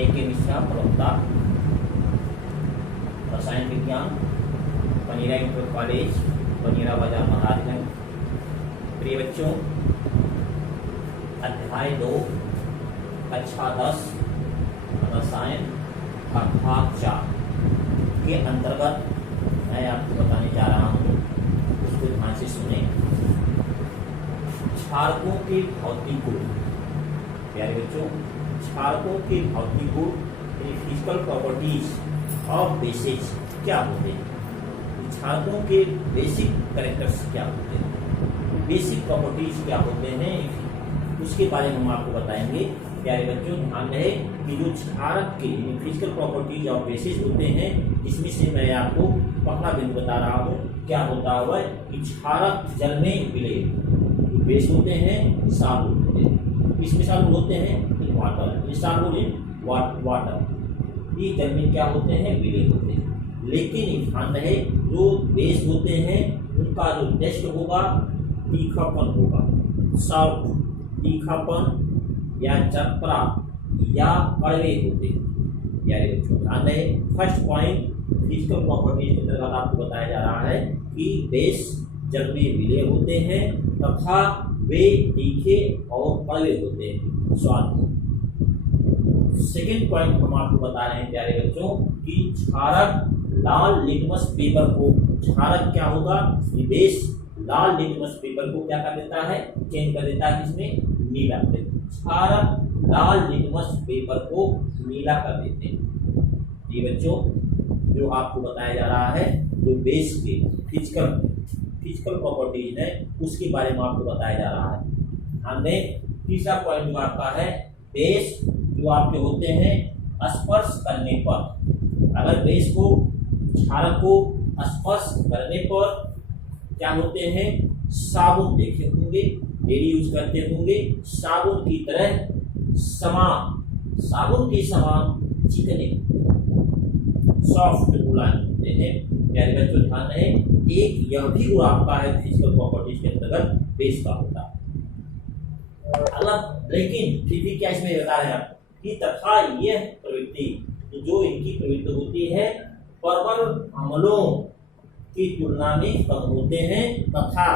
AK Mishra, प्रवक्ता, रसायन विज्ञान, बनीरा इंटर कॉलेज, बनीरा बाजार, महाराजगंज। प्रिय बच्चों, अध्याय 2 कक्षा 10 रसायन का भाग 4 के अंतर्गत मैं आपको बताने जा रहा हूँ, उसको ध्यान से सुने। क्षारकों के भौतिक गुण। प्यारे बच्चों, क्षारकों के भौतिक गुण फिजिकल प्रॉपर्टीज और बेसिस क्या होते हैं? क्षारकों के बेसिक कैरेक्टर्स क्या होते हैं, बेसिक प्रॉपर्टीज क्या होते हैं, उसके बारे में हम आपको बताएंगे। प्यारे बच्चों, ध्यान रहे कि जो क्षारक के फिजिकल प्रॉपर्टीज और बेसिस होते हैं, इसमें से मैं आपको पहला बिंदु बता रहा हूँ। क्या होता है कि क्षारक जल में विलय, जो बेस होते हैं साबुन होते हैं, इसमें साबुन होते हैं वाटर, साबुन इन वाटर, ये जल में क्या होते हैं, विलय होते हैं। लेकिन ध्यान रहे, जो बेस होते हैं उनका जो टेस्ट होगा तीखापन होगा, साउथ, तीखापन या चरपरा या कड़वे होते हैं। प्यारे बच्चों, ध्यान रहे, फर्स्ट पॉइंट फिजिकल प्रॉपर्टीज के अंतर्गत आपको बताया जा रहा है कि बेस जल में विलय होते हैं तथा वे तीखे और कड़वे होते हैं स्वाद। सेकेंड पॉइंट हम आपको बता रहे हैं प्यारे बच्चों कि क्षारक लाल लिटमस पेपर को, क्षारक क्या होगा, बेस लाल लिटमस पेपर को क्या कर देता है, चेंज कर देता है, इसमें नीला कर देता है। क्षारक लाल लिटमस पेपर को नीला कर देते हैं। ये बच्चों जो आपको बताया जा रहा है, जो बेस के फिजिकल प्रॉपर्टीज है उसके बारे में आपको बताया जा रहा है। ध्यान दें, तीसरा पॉइंट जो आपका है, बेस जो आपके होते हैं स्पर्श करने पर, अगर बेस को क्षारक को स्पर्श करने पर क्या होते हैं, साबुन देखे होंगे, डेली यूज करते होंगे, साबुन की तरह समान, साबुन के समान चिकने सॉफ्ट मुलायम होते हैं। प्यारे बच्चों, ध्यान रहे, एक यह भी गुण आपका है फिजिकल प्रॉपर्टीज के अंतर्गत बेस का होता है अलग। लेकिन फिर भी क्या इसमें बता रहे हैं कि तथा यह प्रवृत्ति, जो इनकी प्रवृत्ति होती है परमाणु अम्लों की तुलना में कम होते हैं, तथा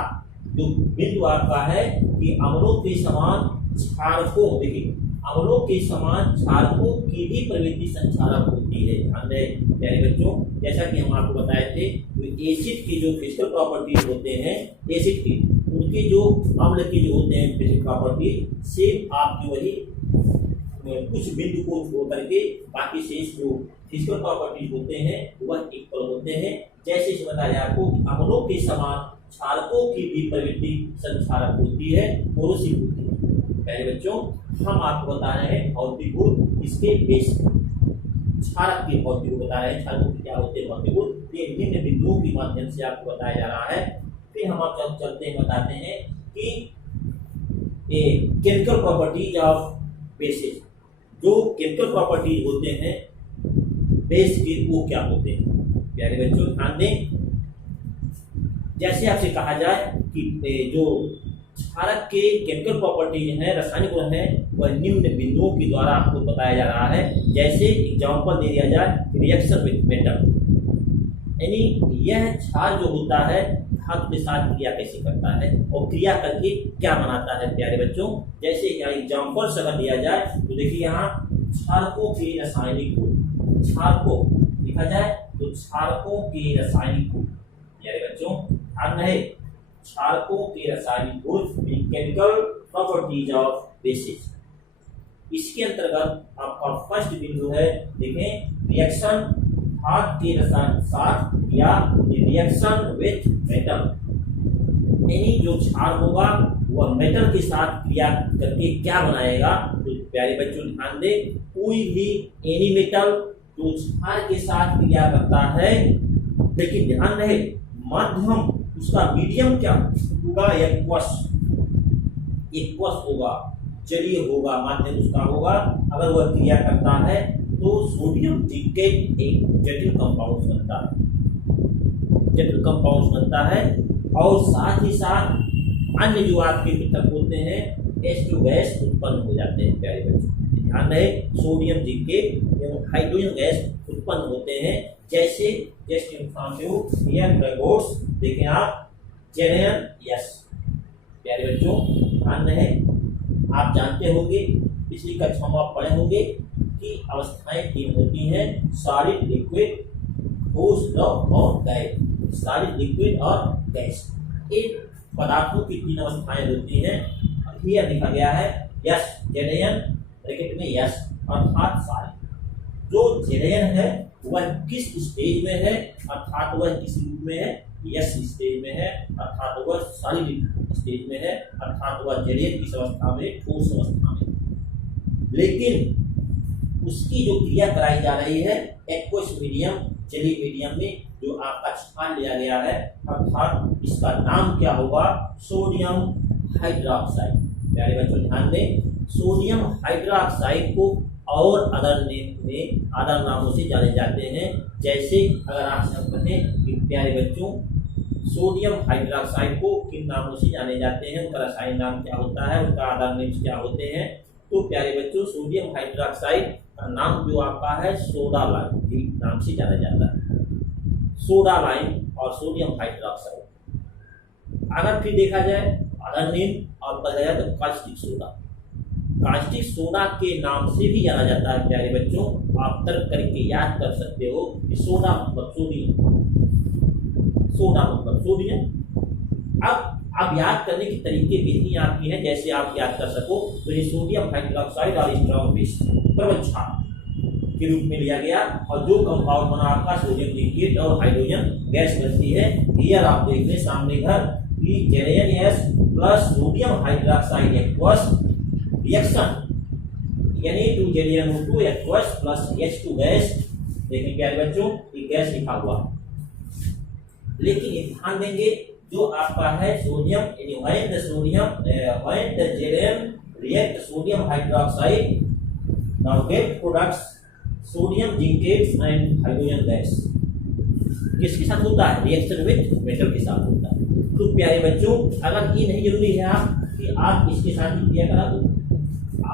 जो बिंदु आपका है कि अम्लों के समान क्षारकों, देखिए अम्लों के समान क्षारकों की भी प्रवृत्ति संक्षारक होती है। ध्यान दें प्यारे बच्चों, जैसा कि हम आपको बताए थे, एसिड की जो फिजिकल प्रॉपर्टीज होते हैं, एसिड की उनके जो अम्ल के जो होते हैं फिजिकल प्रॉपर्टीज, सिर्फ आपकी वही कुछ बिंदु को छोड़ करके बाकी शेष जो फिजिकल प्रॉपर्टीज होते हैं वह इक्वल होते हैं। जैसे इसे बताया आपको, अम्लों के समान क्षारकों की भी प्रवृत्ति संक्षारक होती है, पोरोसिव होती है। पहले बच्चों, हम आपको बता रहे हैं भौतिक गुण इसके बेस, क्षारक के भौतिक गुण बता रहे हैं, क्षारकों के क्या होते हैं भौतिक गुण, ये विभिन्न बिंदुओं के माध्यम से आपको बताया जा रहा है। फिर हम आप चलते हैं, बताते हैं कि केमिकल प्रॉपर्टीज ऑफ बेसिस, जो केमिकल प्रॉपर्टीज होते हैं बेस के वो क्या होते हैं। प्यारे बच्चों, ध्यान दें, जैसे आपसे कहा जाए कि जो क्षारक के केमिकल प्रॉपर्टीज हैं, रासायनिक गुण हैं, वह निम्न बिंदुओं के द्वारा आपको बताया जा रहा है। जैसे एग्जांपल दे दिया जाए, रिएक्शन विद मेटल, यानी यह क्षार जो होता है धातु के साथ क्रिया कैसे करता है और क्रिया करके क्या बनाता है। प्यारे बच्चों, जैसे यहाँ एग्जांपल अगर दिया जाए तो देखिए यहाँ क्षारकों के रासायनिक गुण, क्षारकों लिखा जाए तो क्षारकों के रासायनिक गुण। प्यारे बच्चों, ध्यान रहे, क्षारकों के रासायनिक गुण, केमिकल प्रॉपर्टीज ऑफ बेसिस। इसके अंतर्गत आपका फर्स्ट बिंदु है, देखें, रिएक्शन धातु के रसायन साथ या रिएक्शन विथ मेटल, यानी जो क्षार होगा वह मेटल के साथ क्रिया करके क्या बनाएगा। तो प्यारे बच्चों, ध्यान दें, कोई भी एनी मेटल जो क्षार के साथ क्रिया करता है, लेकिन ध्यान रहे माध्यम उसका मीडियम क्या होगा, एक्वस होगा, जलीय होगा, माध्यम उसका होगा। अगर वह क्रिया करता है तो सोडियम जिंकेट एक जटिल कंपाउंड बनता है, जटिल कंपाउंड बनता है, और साथ ही साथ अन्य जो आपके घटक होते हैं H2 गैस उत्पन्न हो जाते हैं। प्यारे बच्चों, ध्यान रहे, सोडियम जिंकेट एवं हाइड्रोजन गैस उत्पन्न होते हैं। जैसे जस्ट इन्फॉर्म यू हियर ड्रैगोट्स, देखें आप JNS। प्यारे बच्चों ध्यान रहे, आप जानते होंगे पिछली कक्षा में आप पढ़े होंगे कि अवस्थाएं 3 होती हैं, सॉलिड, लिक्विड, ठोस, द्रव और गैस। सॉलिड, लिक्विड और गैस, इन पदार्थों की 3 अवस्थाएं होती हैं। हियर लिखा गया है यस, JN ब्रैकेट में यस अर्थात सॉलिड। जो JN है वह किस स्टेज में है, अर्थात वह किस रूप में है, यस स्टेज में है, अर्थात वह सॉलिड स्टेज में है, अर्थात वह JN किस अवस्था में, ठोस अवस्था में। लेकिन उसकी जो क्रिया कराई जा रही है एक्वस मीडियम, जलीय मीडियम में जो आपका छान लिया गया है, अर्थात इसका नाम क्या होगा, सोडियम हाइड्रोक्साइड। प्यारे बच्चों ध्यान दें, सोडियम हाइड्रोक्साइड को और अदर नेम में अदर नामों से जाने जाते हैं। जैसे अगर आपसे हम कहें कि प्यारे बच्चों सोडियम हाइड्रोक्साइड को किन नामों से जाने जाते हैं, उनका रासायनिक नाम क्या होता है, उनका अदर नेम्स क्या होते हैं, तो प्यारे बच्चों सोडियम हाइड्रोक्साइड का नाम जो आपका है सोडा लाइम भी नाम से जाना जाता है, सोडा लाइम और सोडियम हाइड्रोक्साइड। अगर फिर देखा जाए अदर नेम और बताया जाए तो कास्टिक सोडा, कास्टिक सोडा के नाम से भी जाना जाता है। प्यारे बच्चों आप तर्क करके याद कर सकते हो कि सोडा मतलब सोडियम, सोडा मतलब सोडियम। अब याद करने के तरीके विधि आपकी है, जैसे आप याद कर सको तो ये सोडियम हाइड्रोक्साइड और स्ट्रॉन्ग बेस प्रबल क्षार के रूप में लिया गया और जो कंपाउंड बना आपका सोडियम जिंकेट और हाइड्रोजन गैस बनती है। हियर आप देख रहे सामने घर कि JNS plus sodium hydroxide aqueous reaction Na2JnO2 aqueous plus H2 gas. देखिए प्यारे बच्चों ये गैस लिखा हुआ, लेकिन ये ध्यान देंगे जो आपका है sodium when the JN react sodium hydroxide now get products sodium zincate and hydrogen gas किसके साथ होता है, रिएक्शन विद मेटल के साथ होता है। तो प्यारे बच्चों अगर ये नहीं जरूरी है आप कि आप इसके साथ ही क्रिया करा दो,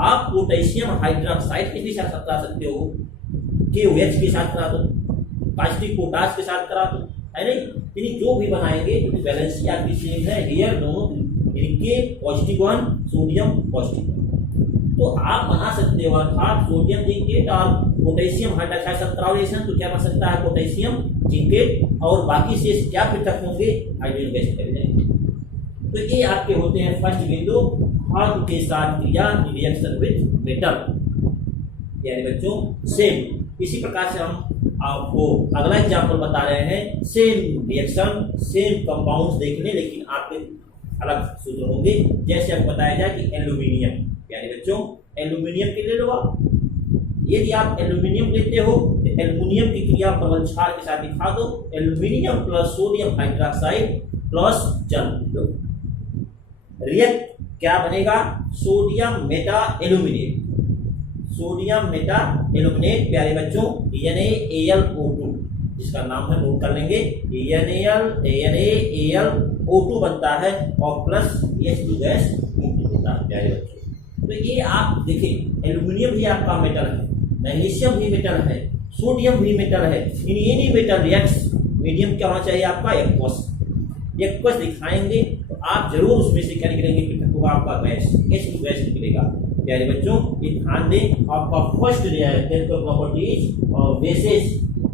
आप पोटेशियम हाइड्रोक्साइड के साथ करा सकते हो, KOH के साथ करा दो, कास्टिक पोटाश के साथ करा दो, है नहीं। यानी जो भी बनाएंगे क्योंकि बैलेंस आपकी सेम है, हियर दोनों के पॉजिटिव 1 सोडियम पॉजिटिव 1, तो आप बना सकते हो अर्थात सोडियम जिंकेट और पोटेशियम हाइड्रोक्साइड सब्स्टिट्यूशन तो क्या बन सकता है, पोटेशियम जिंकेट और बाकी से क्या पृथक होंगे, हाइड्रोजन गैस कर देंगे। तो ये आपके होते हैं फर्स्ट बिंदु, धातु के साथ क्रिया रिएक्शन विद मेटल। यानी बच्चों सेम इसी प्रकार से हम आपको अगला एग्जाम्पल बता रहे हैं, सेम रिएक्शन सेम कंपाउंड्स देखने, लेकिन आपके अलग सूत्र होंगे। जैसे हम बताया जाए कि एल्यूमिनियम, यानी बच्चों एल्यूमिनियम के ले लो आप, यदि आप एल्यूमिनियम लेते हो तो एल्यूमिनियम की क्रिया प्रबल क्षार के साथ दिखा दो, aluminium plus sodium hydroxide plus जल रिएक्ट क्या बनेगा, sodium Meta aluminate, sodium Meta aluminate. प्यारे बच्चों NaAlO2 जिसका नाम है नोट कर लेंगे, NaAlO2 बनता है और प्लस H2 गैस मुक्त होता है। प्यारे बच्चों तो ये आप देखें एल्यूमिनियम भी आपका मेटल है, मैग्नीशियम भी मेटल है, सोडियम भी मेटल है, इन मेटल रिएक्ट्स मीडियम क्या होना चाहिए आपका, एक्वस। एक्वस दिखाएंगे तो आप जरूर उसमें से क्या निकलेंगे, पृथक होगा आपका गैस, H2 गैस निकलेगा। प्यारे बच्चों ये ध्यान दें, आपका फर्स्ट केमिकल प्रॉपर्टीज और बेसिस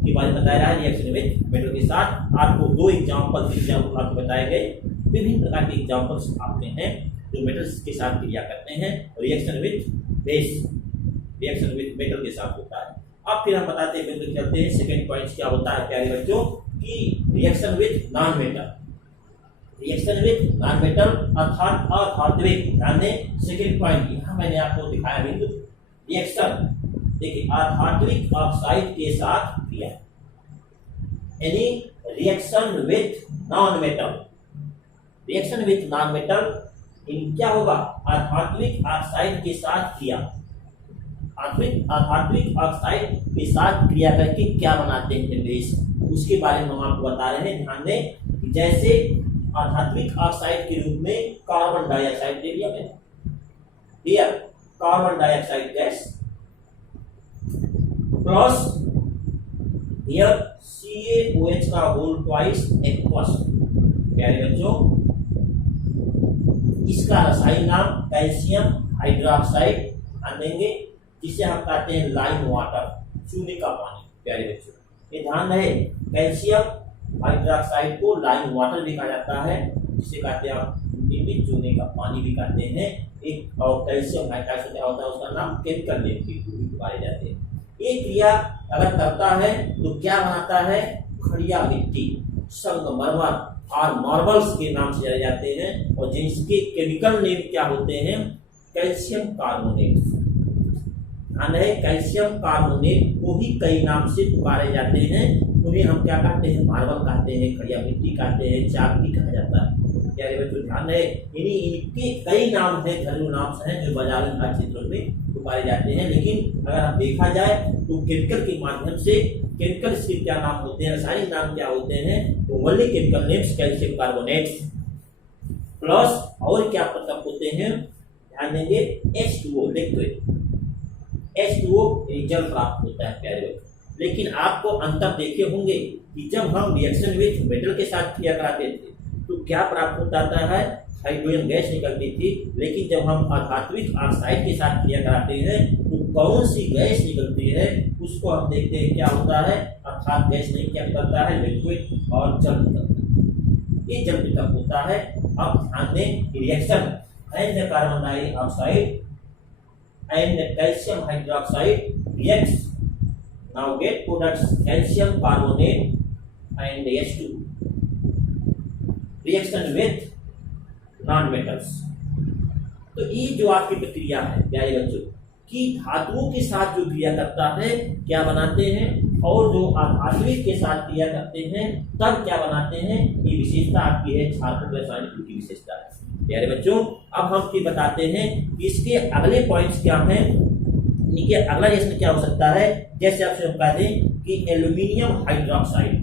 के बारे में बताया है रिएक्शन विद मेटल के साथ। आपको 2 एग्जांपल आपको बताए गए, विभिन्न प्रकार के एग्जांपल्स आपके हैं जो मेटल्स के साथ क्रिया करते हैं, reaction with base reaction with metal के साथ होता है। अब फिर हम बताते हैं, बिंदु चलते हैं सेकंड पॉइंट क्या होता है प्यारे बच्चों कि reaction with non metal, reaction with non metal अर्थात अधात्विक। ध्यान दें सेकंड पॉइंट यहाँ मैंने आपको दिखाया बिंदु रिएक्शन, देखिए अधात्विक ऑक्साइड के साथ क्रिया, यानी reaction with non metal, reaction with non metal इन क्या होगा, अधात्विक ऑक्साइड के साथ क्रिया, अधात्विक ऑक्साइड के साथ क्रिया करके क्या बनाते हैं बेस, उसके बारे में हम आपको बता रहे हैं। ध्यान दें जैसे अधात्विक ऑक्साइड के रूप में कार्बन डाइऑक्साइड ले लिया मैंने, carbon dioxide gas plus here CaOH का होल ट्वाइस एक्वस। प्यारे बच्चों, इसका रासायनिक नाम कैल्शियम हाइड्रोक्साइड देंगे, जिसे हम कहते हैं लाइम वाटर, चूने का पानी। प्यारे बच्चों, ये ध्यान रहे, कैल्शियम हाइड्रोक्साइड को लाइम वाटर भी कहा जाता है, जिसे कहते हैं आप हिंदी में चूने का पानी भी कहते हैं। एक और कैल्शियम हाइड्रोक्साइड क्या होता है, उसका नाम केमिकल नेम के रूप में पुकारे जाते हैं। ये क्रिया अगर करता है तो क्या बनाता है, खड़िया मिट्टी, संगमरमर और मार्बल्स के नाम से जाने जाते हैं, और जिसके केमिकल नेम क्या होते हैं, कैल्शियम कार्बोनेट। ध्यान है, कैल्शियम कार्बोनेट को ही कई नाम से पुकारे जाते हैं। उन्हें हम क्या कहते हैं, मार्बल कहते हैं, खड़िया मिट्टी कहते हैं, चाक भी कहा जाता है। प्यारे बच्चों, ध्यान है, इनके कई नाम हैं, घरेलू नाम हैं, जो बाजार में हर क्षेत्रों में पुकारे जाते हैं। लेकिन अगर आप देखा जाए तो केमिकल के माध्यम से, केमिकल के क्या नाम होते हैं, रासायनिक नाम क्या होते हैं, तो only chemical names calcium carbonate plus और क्या मतलब होते हैं, ध्यान देंगे, H2O लिक्विड। H2O जल प्राप्त होता है। प्यारे बच्चों, लेकिन आपको अंतर देखे होंगे कि जब हम रिएक्शन विथ मेटल के साथ क्रिया कराते थे तो क्या प्राप्त होता है, हाइड्रोजन गैस निकलती थी। लेकिन जब हम धात्विक ऑक्साइड के साथ क्रिया कराते हैं तो कौन सी गैस निकलती है, उसको हम देखते हैं क्या होता है, अर्थात गैस नहीं, क्या निकलता है, लिक्विड और जल निकलता है। ये जल पृथक होता है। अब ध्यान दें, reaction and carbon dioxide and calcium hydroxide reacts, now get products calcium carbonate and H2 reaction with non metals. तो ये जो आपकी प्रक्रिया है प्यारे बच्चों, कि धातुओं के साथ जो क्रिया करता है क्या बनाते हैं, और जो अधात्विक के साथ क्रिया करते हैं तब क्या बनाते हैं, ये विशेषता आपकी है, झारखंड रसायनिक की विशेषता है। प्यारे बच्चों, अब हम फिर बताते हैं कि इसके अगले पॉइंट्स क्या हैं, इनके अगला रिएक्शन क्या हो सकता है। जैसे आपसे हम कहते हैं कि एल्यूमिनियम हाइड्रोक्साइड,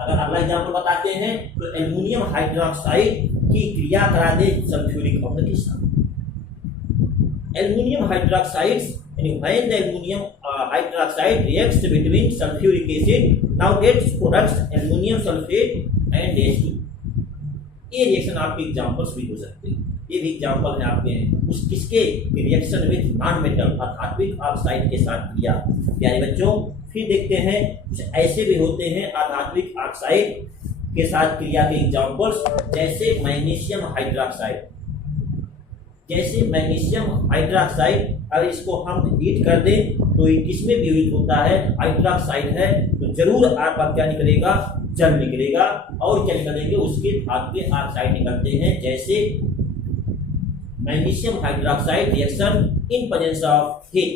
अगर अगला एग्जाम्पल बताते हैं तो एल्यूमिनियम हाइड्रोक्साइड की क्रिया करा दे सल्फ्यूरिक अम्ल के साथ। Aluminium hydroxides, when the aluminum hydroxide reacts between sulfuric acid, now gets products aluminum sulfate and H2। ये रिएक्शन आपके एग्जांपल्स भी हो सकते हैं, ये भी एग्जांपल है आपके उस किसके, रिएक्शन विथ नॉन मेटल धात्विक ऑक्साइड के साथ किया। प्यारे बच्चों, फिर देखते हैं कुछ ऐसे भी होते हैं अधात्विक ऑक्साइड के साथ क्रिया के एग्जांपल्स, जैसे मैग्नीशियम हाइड्रोक्साइड। जैसे मैग्नीशियम हाइड्रोक्साइड, अगर इसको हम हीट कर दें तो ये किसमें भी हीट होता है, हाइड्रोक्साइड है तो जरूर आपका क्या निकलेगा, जल निकलेगा। और क्या निकलेंगे, उसके धातु के ऑक्साइड निकलते हैं, जैसे magnesium hydroxide reaction in presence of heat,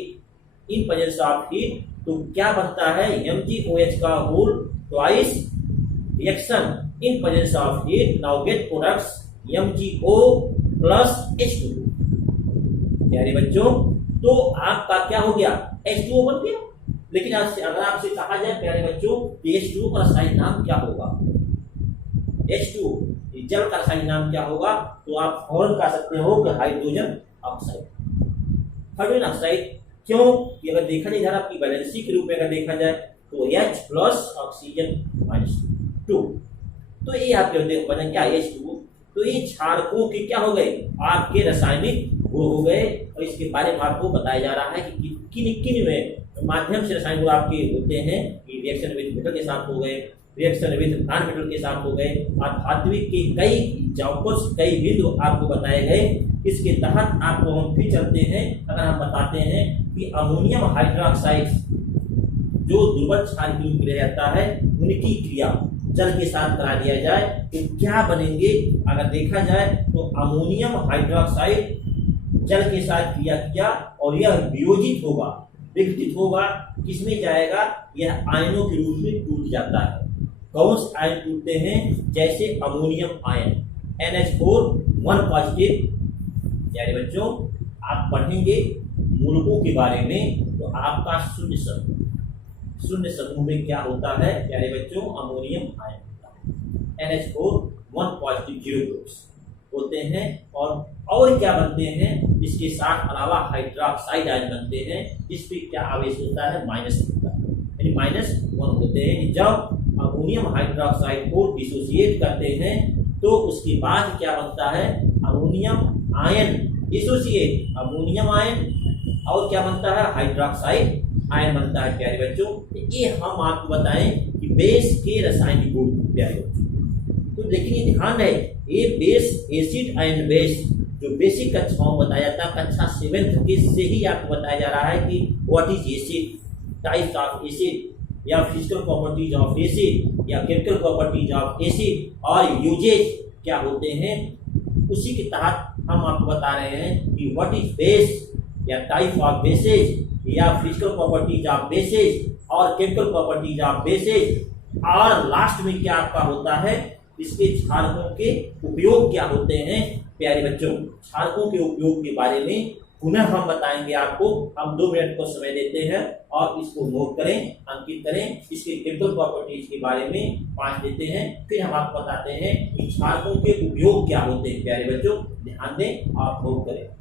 in presence of heat, तो क्या बनता है, MgOH का whole twice reaction in presence of heat, now get products MgO plus H2। प्यारे बच्चों, तो आपका क्या हो गया, H2O बन गया। लेकिन आपसे अगर आपसे कहा जाए प्यारे बच्चों H2O का रासायनिक नाम क्या होगा, H2O जल का रासायनिक नाम क्या होगा, तो आप फौरन कह सकते हो कि हाइड्रोजन ऑक्साइड। हाइड्रोजन ऑक्साइड क्यों, कि अगर देखा जाए इधर आपकी बैलेंसी के रूप में अगर देखा जाए तो H प्लस ऑक्सीजन -2, तो ये आपके बने क्या, H2O। तो ये क्षारकों के क्या हो गए, आपके रासायनिक गुण हो गए। और इसके बारे में आपको बताया जा रहा है कि किन किन में माध्यम से रासायनिक गुण आपके होते हैं, कि रिएक्शन विथ मेटल के साथ हो गए, रिएक्शन विथ नॉन मेटल के साथ हो गए, और धात्विक के कई एग्जांपल्स, कई बिंदु आपको बताए गए। इसके तहत आपको हम फिर चलते हैं, अगर हम बताते हैं कि अमोनियम हाइड्रोक्साइड जो दुर्बल क्षार के रूप में जाता है, उनकी क्रिया जल के साथ करा दिया जाए तो क्या बनेंगे। अगर देखा जाए तो अमोनियम हाइड्रोक्साइड जल के साथ क्रिया किया और यह वियोजित होगा, विघटित होगा, किसमें जाएगा, यह आयनों के रूप में टूट जाता है। कौन से आयन टूटते हैं, जैसे अमोनियम आयन NH4 1 पॉजिटिव। यानी बच्चों, आप पढ़ेंगे मूलकों के बारे में तो आपका शून्य समूह में क्या होता है प्यारे बच्चों, अमोनियम आयन होता है, NH4 1 पॉजिटिव 0 ग्रुप्स। होते हैं और क्या बनते हैं, इसके साथ अलावा हाइड्रोक्साइड आयन बनते हैं, इस पे क्या आवेश होता है, माइनस होता है, यानी -1 होते हैं। जब अमोनियम हाइड्रोक्साइड को डिसोसिएट करते हैं तो उसके बाद क्या बनता है, ammonium ion, dissociate ammonium ion, और क्या बनता है, हाइड्रोक्साइड आयन बनता है प्यारे बच्चों। ये हम आपको बताएं कि बेस के रासायनिक गुण प्यारे बच्चों। तो लेकिन ये ध्यान रहे, ये बेस, एसिड एंड बेस जो बेसिक कक्षाओं में बताया जाता है, कक्षा 7th के से ही आपको बताया जा रहा है कि what is acid, types of acid, या फिजिकल प्रॉपर्टीज ऑफ एसिड, या केमिकल प्रॉपर्टीज ऑफ एसिड, और यूजेज क्या होते हैं। उसी के तहत हम आपको बता रहे हैं कि व्हाट इज बेस, या टाइप ऑफ बेसेज, या फिजिकल प्रॉपर्टीज ऑफ बेसेज, और केमिकल प्रॉपर्टीज ऑफ बेसेज, और लास्ट में क्या आपका होता है, इसके क्षारकों के उपयोग क्या होते हैं प्यारे बच्चों। क्षारकों के उपयोग के बारे में पुनः हम बताएंगे आपको। हम 2 मिनट को समय देते हैं और इसको नोट करें, अंकित करें। इसके केमिकल प्रॉपर्टीज के बारे में 5 देते हैं, फिर हम आपको बताते हैं कि क्षारकों के उपयोग क्या होते हैं प्यारे बच्चों। ध्यान दें, आप नोट करें।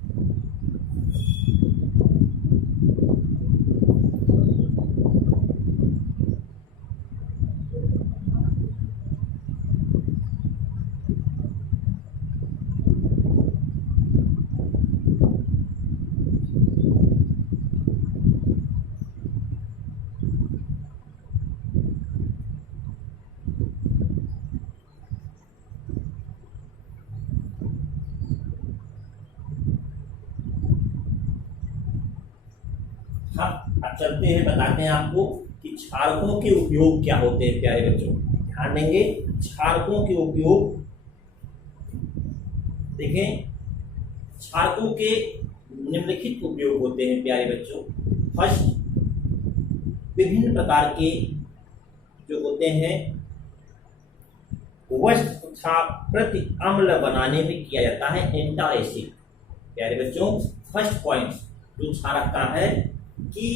अब चलते हैं, बताते हैं आपको कि क्षारकों के उपयोग क्या होते हैं प्यारे बच्चों। ध्यान देंगे, क्षारकों के उपयोग देखें। क्षारकों के निम्नलिखित उपयोग होते हैं प्यारे बच्चों। फर्स्ट, विभिन्न प्रकार के जो होते हैं वस्तु तथा प्रति अम्ल बनाने में किया जाता है एंटाएसिड प्यारे बच्चों। फर्स्ट पॉइंट जो क्षारक का है कि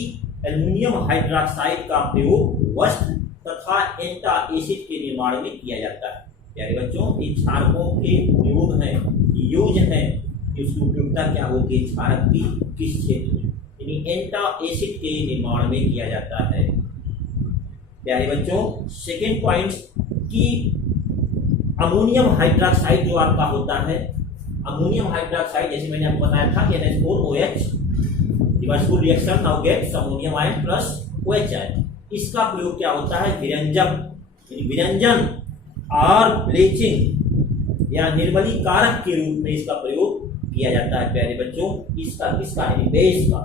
एल्युमिनियम हाइड्रोक्साइड का प्रयोग वस्त्र तथा एंटाएसिड के निर्माण में किया जाता है प्यारे बच्चों। ये क्षारकों के उपयोग हैं, यूज है, इसकी उपयोगिता क्या होगी क्षारक की, किस क्षेत्र में, यानी एंटाएसिड के निर्माण में किया जाता है प्यारे बच्चों। सेकेंड पॉइंट कि अमोनियम हाइड्रोक्साइड जो आपका होता है, अमोनियम हाइड्रोक्साइड जैसे मैंने आपको बताया था कि NH4OH reversible reaction now gets ammonium ion plus OH ion. इसका प्रयोग क्या होता है, विरंजन और ब्लीचिंग या निर्मलीकारक के रूप में इसका प्रयोग किया जाता है प्यारे बच्चों। इसका बेस का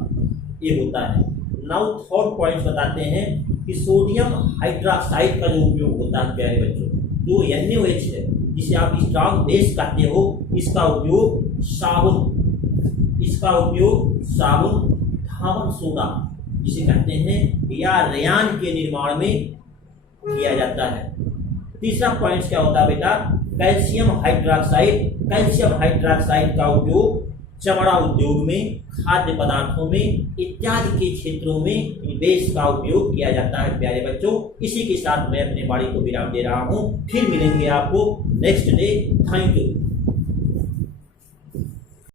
ये होता है। नाउ थर्ड पॉइंट बताते हैं कि सोडियम हाइड्रोक्साइड का जो उपयोग होता है प्यारे बच्चों, जो NaOH है जिसे आप स्ट्रॉन्ग बेस कहते हो, इसका उपयोग साबुन, धावन सोडा जिसे कहते हैं, या रेयान के निर्माण में किया जाता है। तीसरा पॉइंट क्या होता है बेटा, कैल्शियम हाइड्रोक्साइड का उपयोग चमड़ा उद्योग में, खाद्य पदार्थों में इत्यादि के क्षेत्रों में बेस का उपयोग किया जाता है प्यारे बच्चों। इसी के साथ मैं अपने वाणी को विराम दे रहा हूँ, फिर मिलेंगे आपको नेक्स्ट डे। Thank you.